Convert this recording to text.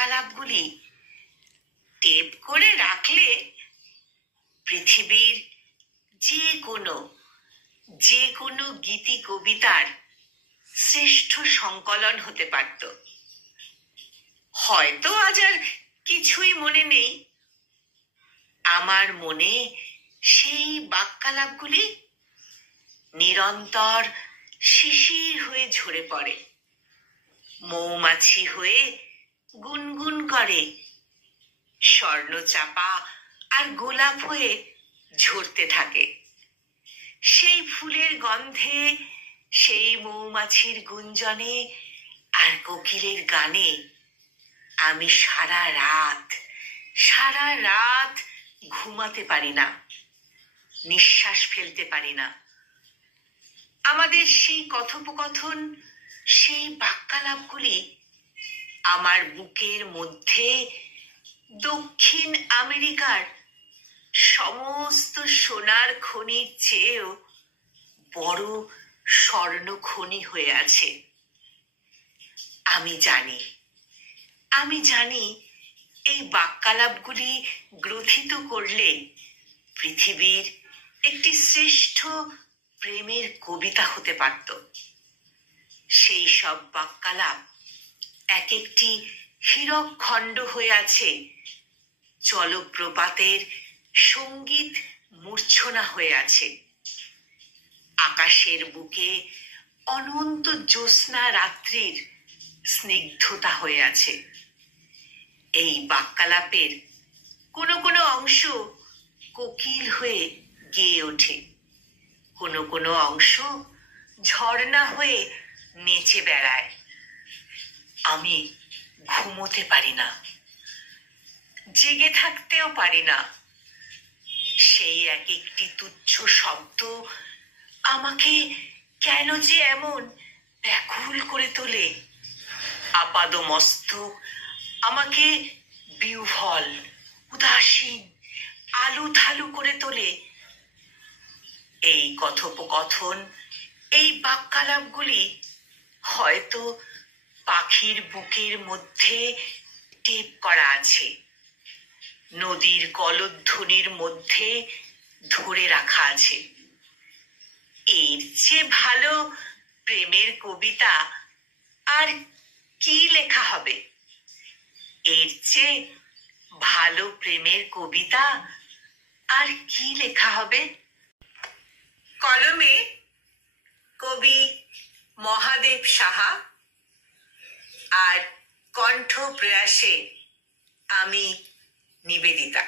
বাক্যালাপগুলি tape করে রাখলে পৃথিবীর যে কোনো গীতি কবিতার শ্রেষ্ঠ সংকলন হতে পারত। হয়তো আজ আর কিছুই মনে নেই। আমার মনে সেই বাক্যালাপগুলি নিরন্তর শিশির হয়ে ঝরে পড়ে, মৌমাছি হয়ে গুনগুন করে, স্বর্ণচাপা আর গোলাপ হয়ে ঝরতে থাকে। সেই ফুলের গন্ধে, সেই মৌমাছির গুঞ্জনে আর কোকিলের গানে আমি সারা রাত ঘুমাতে পারি না, নিঃশ্বাস ফেলতে পারি না। আমাদের সেই কথোপকথন, সেই বাক্যালাপগুলি আমার বুকের মধ্যে দক্ষিণ আমেরিকার সমস্ত সোনার খনির চেয়েও বড় স্বর্ণ খনি হয়ে আছে। আমি জানি এই বাক্যালাপগুলি গ্রথিত করলে পৃথিবীর একটি শ্রেষ্ঠ প্রেমের কবিতা হতে পারত। সেই সব বাক্যালাপ এক একটি হীরক খণ্ড হয়ে আছে জলপ্রপাতের সঙ্গীত মূর্ছনা হয়ে আছে, আকাশের বুকে অনন্ত জ্যোৎস্না রাত্রির স্নিগ্ধতা হয়ে আছে। এই বাক্যালাপের কোনো কোনো অংশ কোকিল হয়ে গেয়ে ওঠে, কোনো কোনো অংশ ঝর্ণা হয়ে নেচে বেড়ায়। আমি ঘুমোতে পারি না, জেগে থাকতেও পারি না। সেই এক একটি তুচ্ছ শব্দ আমাকে কেন যে এমন ব্যাকুল করে তোলে। আপাদমস্তক আমাকে বিহ্বল, উদাসীন, আলুথালু করে তোলে। এই কথোপকথন, এই বাক্যালাপগুলি হয়তো পাখির বুকের মধ্যে টেপ করা আছে, নদীর কলধ্বনির মধ্যে ধরে রাখা আছে। এর চেয়ে ভালো প্রেমের কবিতা আর কি লেখা হবে? এর চেয়ে ভালো প্রেমের কবিতা আর কি লেখা হবে? কলমে কবি মহাদেব সাহা, আর কণ্ঠ প্রয়াসে আমি নিবেদিতা।